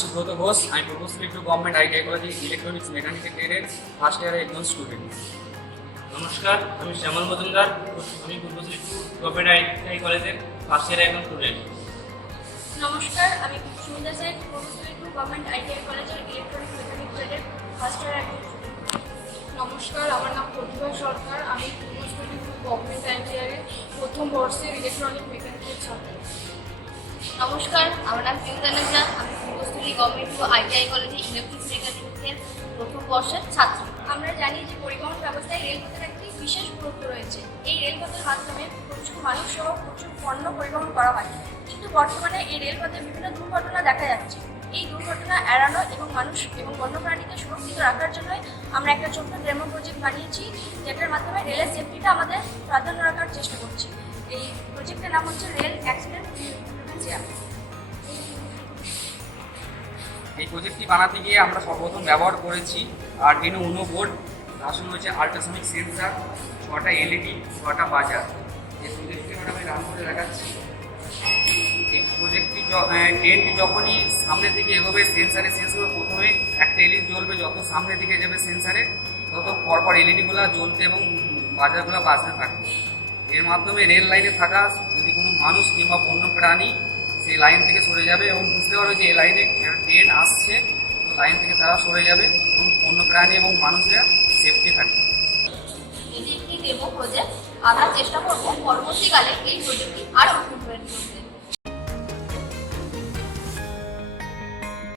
সুব্রত ঘোষ। আমি প্রকৌশলী two government ITI কলেজে ইলেকট্রনিক্স মেকানিক্যাল ট্রেডের ফার্স্ট ইয়ারের একজন স্টুডেন্ট। নমস্কার, আমি শ্যামল মজুমদার। আমি প্রকৌশলী টু গভর্নমেন্ট আইটিআই কলেজের ফার্স্ট ইয়ারের একজন স্টুডেন্ট। নমস্কার, আমি সুমিতা সেন, প্রকৌশলী টু গভর্নমেন্ট আইটিআই কলেজের ইলেকট্রনিক্স মেকানিক্যাল ট্রেডের ফার্স্ট ইয়ারের একজন স্টুডেন্ট। নমস্কার, আমার নাম প্রতিভা সরকার। আমি প্রকৌশলী টু গভর্নমেন্ট আইটিআইয়ের প্রথম বর্ষের ইলেকট্রনিক মেকানিক্যাল ছাত্র। নমস্কার, আমার নাম কীর্তনা। আমি প্রকৌশলী গভর্নমেন্ট টু আইটিআই কলেজে ইলেকট্রিক্স মেকানিক্যালের প্রথম বর্ষের ছাত্র। আমরা জানি যে পরিবহন ব্যবস্থায় রেলপথের একটি বিশেষ গুরুত্ব রয়েছে। এই রেলপথের মাধ্যমে প্রচুর মানুষ সহ প্রচুর পণ্য পরিবহন করা হয়, কিন্তু বর্তমানে এই রেলপথে বিভিন্ন দুর্ঘটনা দেখা যাচ্ছে। এই দুর্ঘটনা এড়ানো এবং মানুষ এবং বন্যপ্রাণীকে সুরক্ষিত রাখার জন্যই আমরা একটা ছোট্ট ডেমো প্রজেক্ট বানিয়েছি, যেটার মাধ্যমে রেলের সেফটিটা আমাদের প্রাধান্য রাখার চেষ্টা করছি। এই প্রজেক্টের নাম হচ্ছে রেল অ্যাক্সিডেন্ট প্রিভেন্সি অ্যাপ। এই প্রজেক্টটি বানাতে গিয়ে আমরা সর্বপ্রথম ব্যবহার করেছি আরডিনো উনো বোর্ড, তার সঙ্গে হচ্ছে আল্ট্রাসনিক সেন্সার, 6টা এলইডি, 6টা বাজার। এই প্রজেক্টটি আমি রান করে দেখাচ্ছি। এই প্রজেক্টটি ট্রেনটি যখনই সামনের দিকে এগোবে, সেন্সারে সেন্স হবে। প্রথমে একটা এলইডি জ্বলবে, যত সামনের দিকে যাবে সেন্সারে তত পরপর এলইডিগুলো জ্বলতে এবং বাজারগুলো বাজতে থাকবে। এর মাধ্যমে রেল লাইনে থাকা যদি কোনো মানুষ কিংবা বন্য প্রাণী সেই লাইন থেকে সরে যাবে এবং বুঝতে পারবে যে এই লাইনে ট্রেন আসছে, তো লাইন থেকে তারা সরে যাবে এবং বন্য প্রাণী এবং মানুষরা সেফটি থাকবে। এটি একটি ডেমো প্রজেক্ট। আমরা চেষ্টা করব পরবর্তীকালে এই প্রজেক্টটি আরও ইমপ্রুভমেন্ট করতে।